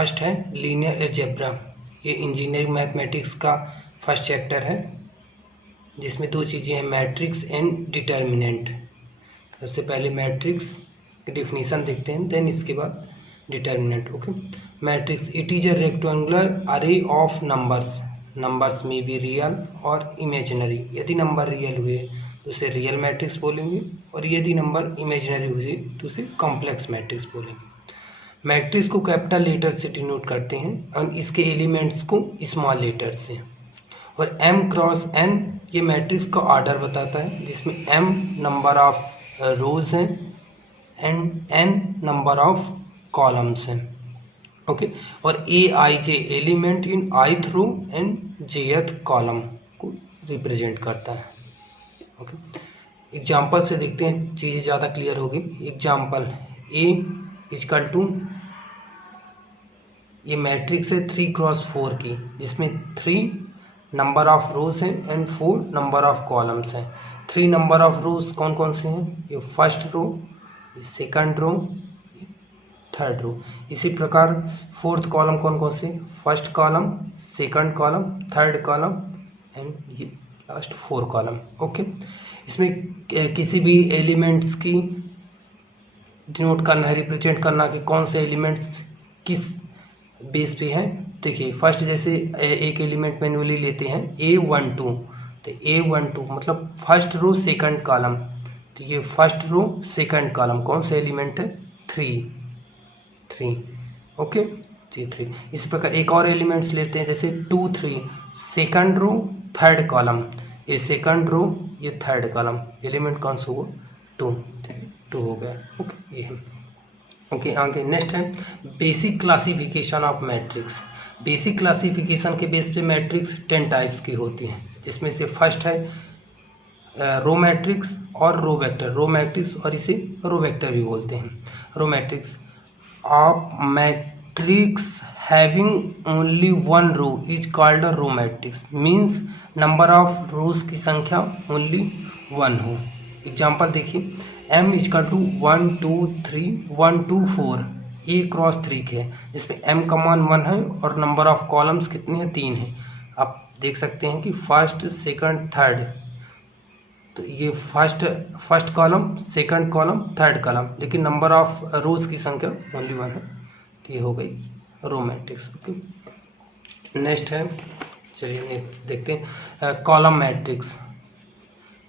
First है linear algebra. ये engineering mathematics का फर्स्ट चैप्टर है जिसमें दो चीज़ें हैं, मैट्रिक्स एंड डिटर्मिनेंट। सबसे पहले मैट्रिक्स की डिफिनीशन देखते हैं, देन इसके बाद determinant. Okay, matrix it is a rectangular अरे ऑफ नंबर्स। नंबर्स में भी रियल और इमेजिनरी। यदि नंबर रियल हुए तो उसे रियल मैट्रिक्स बोलेंगे, और यदि नंबर इमेजिनरी हुए तो उसे कॉम्प्लेक्स मैट्रिक्स बोलेंगे। मैट्रिक्स को कैपिटल लेटर से डिनोट करते हैं और इसके एलिमेंट्स को स्मॉल लेटर से। और m क्रॉस n ये मैट्रिक्स का ऑर्डर बताता है, जिसमें m नंबर ऑफ रोज हैं and n number of columns हैं। ओके, और a i j element in ith row and jth column को रिप्रेजेंट करता है। ओके, एग्जाम्पल से देखते हैं, चीज़ें ज़्यादा क्लियर होगी। एग्जाम्पल a इजकल टू, ये मैट्रिक्स है 3x4 की, जिसमें 3 नंबर ऑफ रोज हैं एंड 4 नंबर ऑफ कॉलम्स हैं। 3 नंबर ऑफ रोज कौन कौन से हैं? ये first row, second row, third row. इसी प्रकार फोर्थ कॉलम कौन कौन से? First column, second column, third column and ये लास्ट 4 कॉलम। ओके, इसमें किसी भी एलिमेंट्स की डिनोट करना है, रिप्रेजेंट करना कि कौन से एलिमेंट्स किस बेस पे हैं। देखिए, फर्स्ट जैसे एक एलिमेंट मैन्युअली लेते हैं A12, तो A12 मतलब फर्स्ट रो सेकंड कॉलम, तो ये फर्स्ट रो सेकंड कॉलम कौन सा एलिमेंट है? 3। ओके जी, 3। इसी प्रकार एक और एलिमेंट्स लेते हैं, जैसे 2 3 सेकंड रो थर्ड कॉलम, ये सेकंड रो ये थर्ड कॉलम, एलिमेंट कौन सा हुआ? 2 हो गया। ओके, ये है। ओके, आगे नेक्स्ट है basic classification of matrix. Basic classification के बेस पे मैट्रिक्स 10 टाइप्स की होती हैं, जिसमें से फर्स्ट है रो मैट्रिक्स और रो वेक्टर। रो मैट्रिक्स और इसे रो वेक्टर भी बोलते हैं। Row matrix of matrix having only one row is called a row matrix, means number of rows की संख्या ओनली 1 हो। एग्जाम्पल देखिए, m equal to 1 2 3 1 2 4 a cross 3 के है, जिसमें m का मान 1 है और नंबर ऑफ कॉलम्स कितने हैं? 3 हैं। आप देख सकते हैं कि फर्स्ट सेकंड थर्ड, तो ये first column, second column, third column, लेकिन नंबर ऑफ रोज की संख्या ओनली 1 है, तो ये हो गई रो मैट्रिक्स। ओके, नेक्स्ट है, चलिए देखते हैं कॉलम मैट्रिक्स।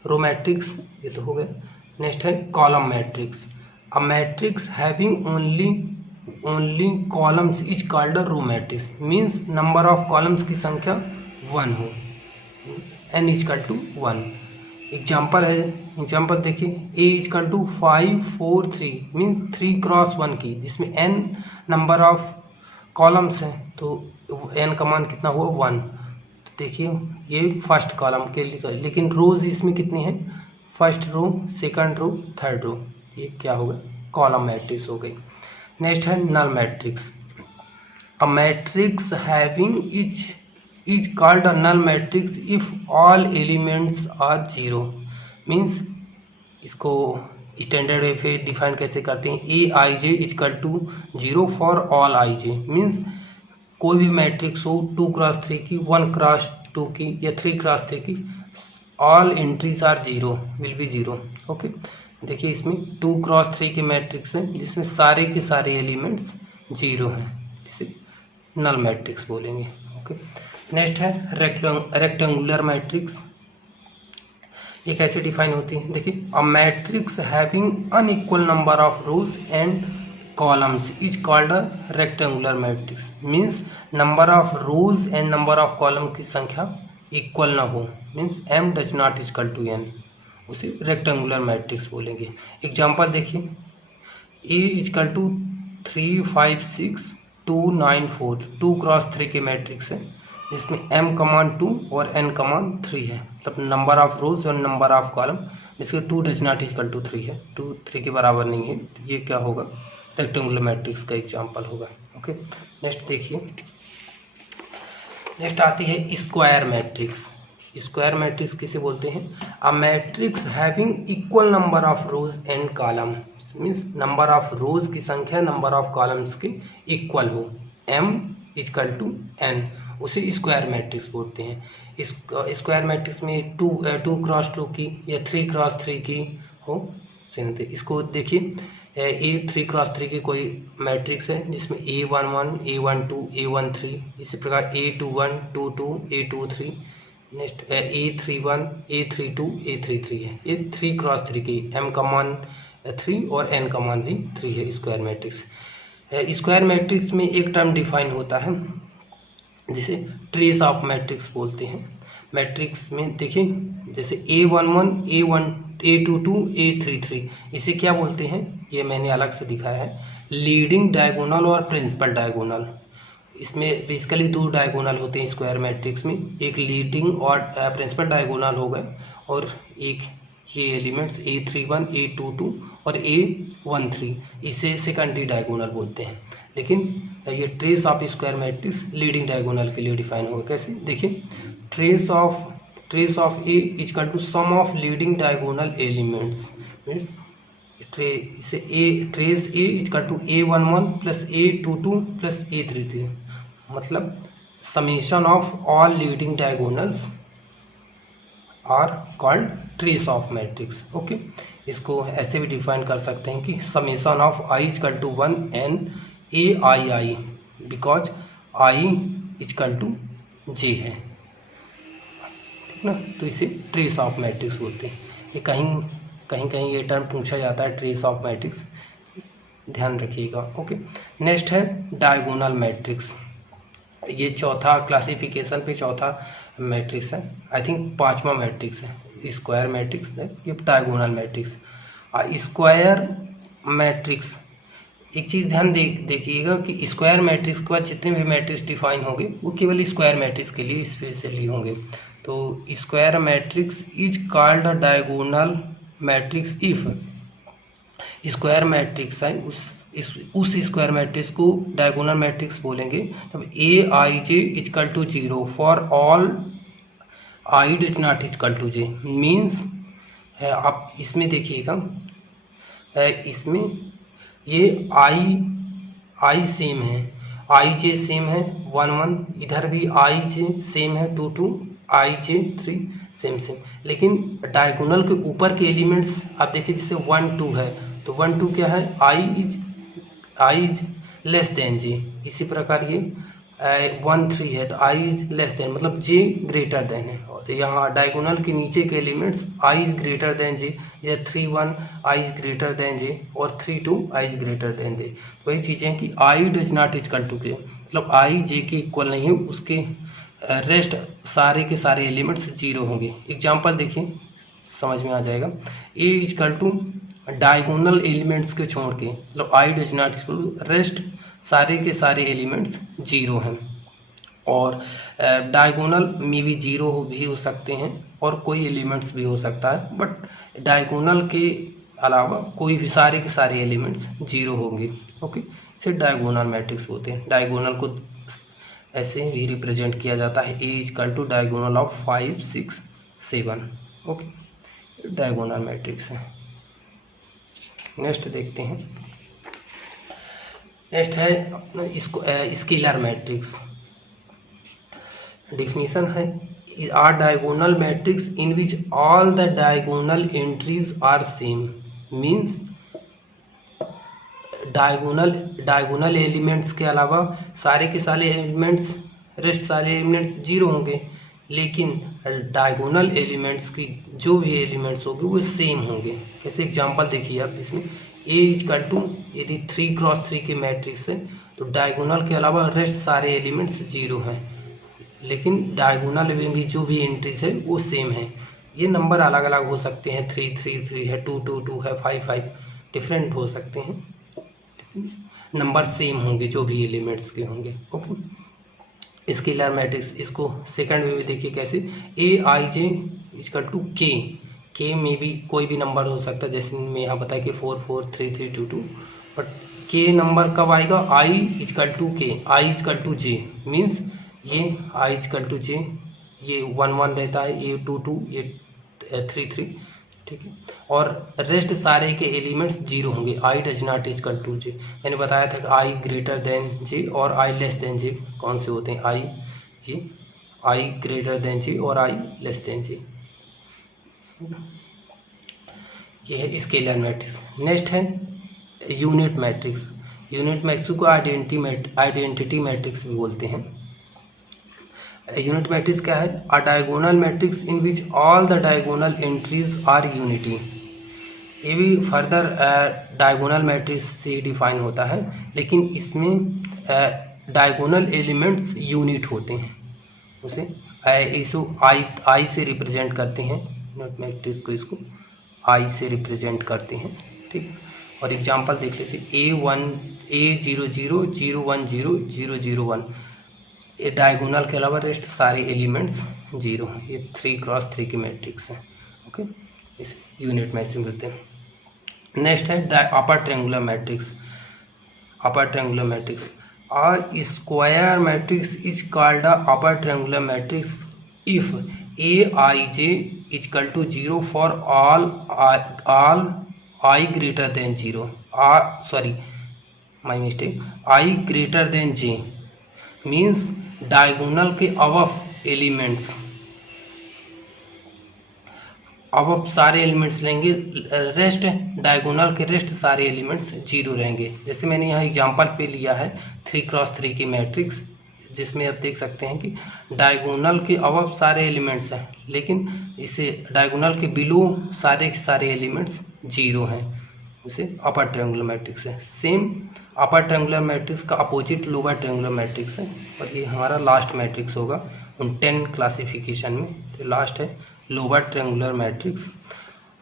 रो मैट्रिक्स ये तो हो गया। नेक्स्ट है column matrix. A matrix having only columns is called a row matrix, means number of columns की संख्या 1 हो, n इजकल टू 1। एग्जाम्पल है, एग्जाम्पल देखिए, a equal to 5 4 3 means 3x1 की, जिसमें n नंबर ऑफ कॉलम्स हैं, तो n का मान कितना हुआ? 1। देखिए, ये फर्स्ट कॉलम के लिए, लेकिन रोज इसमें कितनी है? First row, second row, third row, ये क्या हो गया? कॉलम मैट्रिक्स हो गई। नेक्स्ट है null matrix. A matrix having is called a null matrix if all elements are 0, means इसको स्टैंडर्ड वे पे डिफाइन कैसे करते हैं? Aij equal to 0 for all ij, means कोई भी मैट्रिक्स हो 2x3 की, 1x2 की या 3x3 की, all entries are 0, will be 0। Okay, देखिए इसमें 2x3 की मैट्रिक्स है जिसमें सारे के सारे एलिमेंट्स 0 हैं, जिसे नल मैट्रिक्स बोलेंगे। ओके, नेक्स्ट है रेक्टेंगुलर मैट्रिक्स। ये कैसे डिफाइन होती है? देखिए, a matrix having unequal number of rows and columns is called a rectangular matrix, means number of rows and number of column की संख्या इक्वल ना हो, means m does not equal to n, उसे rectangular matrix बोलेंगे। Example देखिए, a equal to 3 5 6 2 9 4 2x3 के matrix है, जिसमें m का मान 2 और n का मान 3 है, मतलब नंबर ऑफ रोज और नंबर ऑफ कॉलम, जिसके 2 डज नॉट इजकल टू 3 है, 2 3 के बराबर नहीं है, तो ये क्या होगा? रेक्टेंगुलर मैट्रिक्स का एग्जाम्पल होगा। ओके, नेक्स्ट देखिए, नेक्स्ट आती है स्क्वायर मैट्रिक्स। स्क्वायर मैट्रिक्स किसे बोलते हैं? अ matrix having equal number of rows and column, means number of rows की संख्या नंबर ऑफ कॉलम्स के इक्वल हो, m इजकल टू n, उसे स्क्वायर मैट्रिक्स बोलते हैं। इस स्क्वायर मैट्रिक्स में 2 क्रॉस 2 की या 3 क्रॉस 3 की हो सकते। इसको देखिए, ए 3 क्रॉस 3 की कोई मैट्रिक्स है जिसमें A11 A12 A13, इसी प्रकार A21 22 A23, next A31 A32 A33 है। ये 3 क्रॉस 3 की, m का मान 3 और n का मान भी 3 है स्क्वायर मैट्रिक्स। स्क्वायर मैट्रिक्स में एक टर्म डिफाइन होता है जिसे ट्रेस ऑफ मैट्रिक्स बोलते हैं। मैट्रिक्स में देखिए, जैसे A11 A1 A22 A33, इसे क्या बोलते हैं, ये मैंने अलग से दिखाया है, लीडिंग डायगोनल और प्रिंसिपल डायगोनल। इसमें बेसिकली 2 डायगोनल होते हैं स्क्वायर मैट्रिक्स में, एक लीडिंग और प्रिंसिपल डायगोनल हो गए, और एक ये एलिमेंट्स A31 A22 और A13, इसे सेकेंडरी डायगोनल बोलते हैं। लेकिन ये trace of square matrix leading diagonal के लिए डिफाइन होगा। कैसे, देखिए, trace of A is equal to sum of leading diagonal elements, means trace A is equal to A11 plus A22 plus A33, मतलब summation of all leading diagonals are called trace of matrix. Okay, इसको ऐसे भी define कर सकते हैं कि summation of i is equal to 1 n ai, because i is equal to j है, ठीक ना, तो इसे ट्रेस ऑफ मैट्रिक्स बोलते हैं। ये कहीं ये टर्म पूछा जाता है, ट्रेस ऑफ मैट्रिक्स, ध्यान रखिएगा। ओके, नेक्स्ट है डायगोनल मैट्रिक्स। ये चौथा क्लासिफिकेशन पे चौथा मैट्रिक्स है, आई थिंक 5वां मैट्रिक्स है। स्क्वायर मैट्रिक्स है, ये डायगोनल मैट्रिक्स। स्क्वायर मैट्रिक्स, एक चीज़ ध्यान देखिएगा कि स्क्वायर मैट्रिक्स के बाद जितने भी मैट्रिक्स डिफाइन होंगे वो केवल स्क्वायर मैट्रिक्स के लिए स्पेशली होंगे। तो square matrix is called a diagonal matrix if square matrix है उस स्क्वायर मैट्रिक्स को डायगोनल मैट्रिक्स बोलेंगे जब Aij equal to 0 for all i does not equal to j। Means आप इसमें देखिएगा, इसमें ये i सेम है, ij सेम है 1 1, इधर भी ij सेम है 2 2, ij 3 सेम, लेकिन डायगोनल के ऊपर के एलिमेंट्स आप देखिए, जैसे 1 2 है तो 1 2 क्या है, i is less than j। इसी प्रकार ये 1 3 है तो i इज लेस देन, मतलब j ग्रेटर देन है। और यहाँ डायगोनल के नीचे के elements i is greater than j, या 3 1 i is greater than j और 3 2 i is greater than j। तो वही चीज़ें हैं कि i does not equal to j, मतलब i j के इक्वल नहीं है, उसके रेस्ट सारे के सारे एलिमेंट्स 0 होंगे। एग्जाम्पल देखिए, समझ में आ जाएगा। a equal to diagonal elements के छोड़ के, मतलब i डज नॉट रेस्ट सारे के सारे एलिमेंट्स 0 हैं, और डायगोनल में भी 0 भी हो सकते हैं और कोई एलिमेंट्स भी हो सकता है, बट डायगोनल के अलावा कोई भी सारे के सारे एलिमेंट्स 0 होंगे। ओके, इसे डायगोनल मैट्रिक्स बोलते हैं। डायगोनल को ऐसे भी रिप्रेजेंट किया जाता है, a equal to diagonal of 5 6 7। Okay, diagonal matrix है। नेक्स्ट देखते हैं, नेक्स्ट है अपना इसको स्केलर मैट्रिक्स। डिफिनीशन है, are diagonal matrix in which all the diagonal entries are same. Means diagonal elements के अलावा सारे के सारे एलिमेंट्स, रेस्ट सारे एलिमेंट्स 0 होंगे, लेकिन डायगोनल एलिमेंट्स की जो भी एलिमेंट्स होंगे वो सेम होंगे। जैसे एग्जांपल देखिए आप, इसमें a इजकल टू, यदि 3 क्रॉस 3 के मैट्रिक्स है तो डायगोनल के अलावा रेस्ट सारे एलिमेंट्स 0 हैं, लेकिन डायगोनल में भी जो भी एंट्रीज है वो सेम है। ये नंबर अलग अलग हो सकते हैं, 3 3 3 है, 2 2 2 है, 5 5 डिफरेंट हो सकते हैं, नंबर सेम होंगे जो भी एलिमेंट्स के होंगे। ओके, स्केलर मैट्रिक्स, इसको सेकंड में भी देखिए कैसे, Aij इजकल टू के में भी कोई भी नंबर हो सकता है, जैसे मैं यहाँ बताया कि 4 4 3 3 2 2, बट के नंबर कब आएगा, i इजकल टू के, i equal to j। Means ये i इजकल टू j, ये 1 1 रहता है, ये 2 2, ये 3 3, ठीक है। और रेस्ट सारे के एलिमेंट्स जीरो होंगे। I does not equal to j, मैंने बताया था कि आई ग्रेटर देन जे और आई लेस देन जे कौन से होते हैं, आई ग्रेटर देन जे और आई लेस देन जे, ये है स्केलर मैट्रिक्स। नेक्स्ट है यूनिट मैट्रिक्स। यूनिट मैट्रिक्स को आइडेंटिटी मैट्रिक्स भी बोलते हैं। यूनिट मैट्रिक्स क्या है? A diagonal matrix in which all the diagonal entries are unity. ये भी फर्दर डायगोनल मैट्रिक्स से डिफाइन होता है, लेकिन इसमें डायगोनल एलिमेंट्स यूनिट होते हैं। उसे इसको आई से रिप्रेजेंट करते हैं। यूनिट मैट्रिक्स को इसको आई से रिप्रेजेंट करते हैं, ठीक। और एग्जांपल देख लीजिए A1000010001, ये डायगोनल के अलावा रेस्ट सारे एलिमेंट्स जीरो हैं। ये 3x3 की मैट्रिक्स है, ओके। इस यूनिट मैट्रिक्स बोलते हैं। नेक्स्ट है upper triangular matrix. Upper triangular matrix, a square matrix is called a upper triangular matrix if Aij equal to 0 for all I greater than 0, my mistake, I greater than J means diagonal के above elements, above सारे elements लेंगे, rest diagonal के rest सारे elements zero रहेंगे। जैसे मैंने यहाँ example पे लिया है 3x3 की मैट्रिक्स, जिसमें आप देख सकते हैं कि डायगोनल के अबव सारे एलिमेंट्स हैं, लेकिन इसे डायगोनल के बिलो सारे के सारे एलिमेंट्स जीरो हैं। उसे अपर ट्रायंगुलर मैट्रिक्स है। सेम अपर ट्रायंगुलर मैट्रिक्स का अपोजिट लोअर ट्रायंगुलर मैट्रिक्स है, और ये हमारा लास्ट मैट्रिक्स होगा उन 10 क्लासिफिकेशन में। तो लास्ट है लोअर ट्रायंगुलर मैट्रिक्स।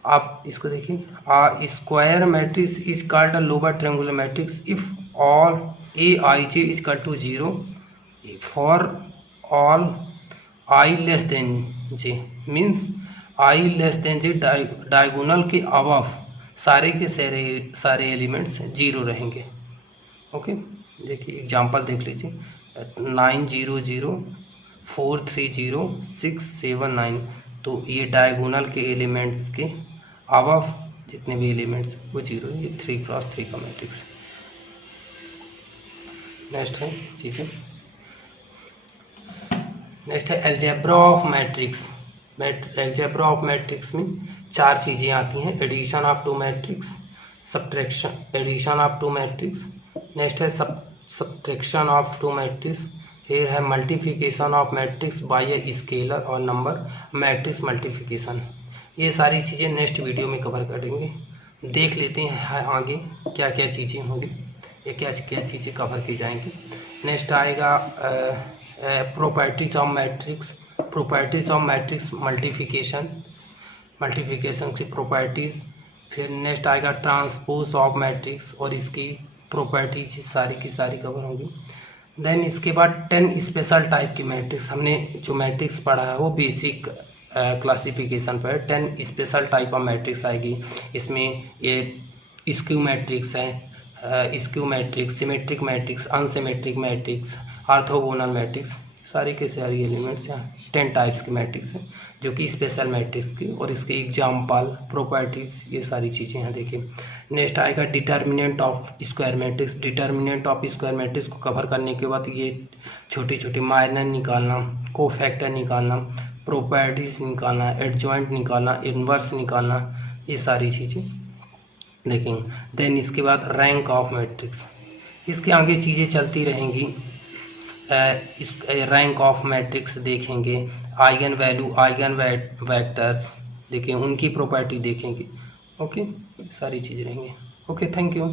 आप इसको देखिए, a square matrix is called a lower triangular matrix if all Aij is equal to 0 for all I less than J means I less than J diagonal के above सारे के सारे elements zero रहेंगे, okay. देखिए example देख लीजिए 9004300679, तो ये डायगोनल के एलिमेंट्स के अबव जितने भी एलिमेंट्स वो जीरो है। ये 3x3 का मैट्रिक्स। नेक्स्ट है चीज़ें, नेक्स्ट है algebra of matrix. Algebra of matrix में 4 चीज़ें आती हैं, addition of two matrix, subtraction, addition of two matrix, next है सब्ट्रैक्शन ऑफ टू मैट्रिक्स, फिर है multiplication of matrix by a scalar और नंबर मैट्रिक्स मल्टीप्लिकेशन। ये सारी चीज़ें नेक्स्ट वीडियो में कवर करेंगे। देख लेते हैं आगे क्या क्या चीज़ें होंगी, ये क्या क्या चीज़ें कवर की जाएंगी। नेक्स्ट आएगा properties of matrix, properties of matrix multiplication की प्रॉपर्टीज़। फिर नेक्स्ट आएगा ट्रांसपोज ऑफ मैट्रिक्स, और इसकी प्रॉपर्टीज सारी की सारी कवर होंगी। देन इसके बाद 10 स्पेशल टाइप की मैट्रिक्स, हमने जो मैट्रिक्स पढ़ा है वो बेसिक क्लासिफिकेशन पर 10 स्पेशल टाइप ऑफ मैट्रिक्स आएगी। इसमें ये स्क्यू मैट्रिक्स है, skew matrix, symmetric matrix, unsymmetric matrix, orthogonal matrix, सारी के सारी एलिमेंट्स यहाँ 10 टाइप्स की मैट्रिक्स हैं जो कि स्पेशल मैट्रिक्स की, और इसके एग्जाम्पल, प्रॉपर्टीज़, ये सारी चीज़ें हैं। देखिए नेक्स्ट आएगा determinant of square matrix. Determinant of square matrix को कवर करने के बाद ये छोटी छोटी माइनर निकालना, कोफैक्टर निकालना, प्रॉपर्टीज़ निकालना, एडजॉइंट निकालना, इन्वर्स निकालना, ये सारी चीज़ें देखेंगे। देन इसके बाद रैंक ऑफ मैट्रिक्स, इसके आगे चीज़ें चलती रहेंगी। इस रैंक ऑफ मैट्रिक्स देखेंगे, आइगन वैल्यू, आइगन वेक्टर्स देखें, उनकी प्रॉपर्टी देखेंगे, ओके। सारी चीज़ें रहेंगे, ओके। Thank you.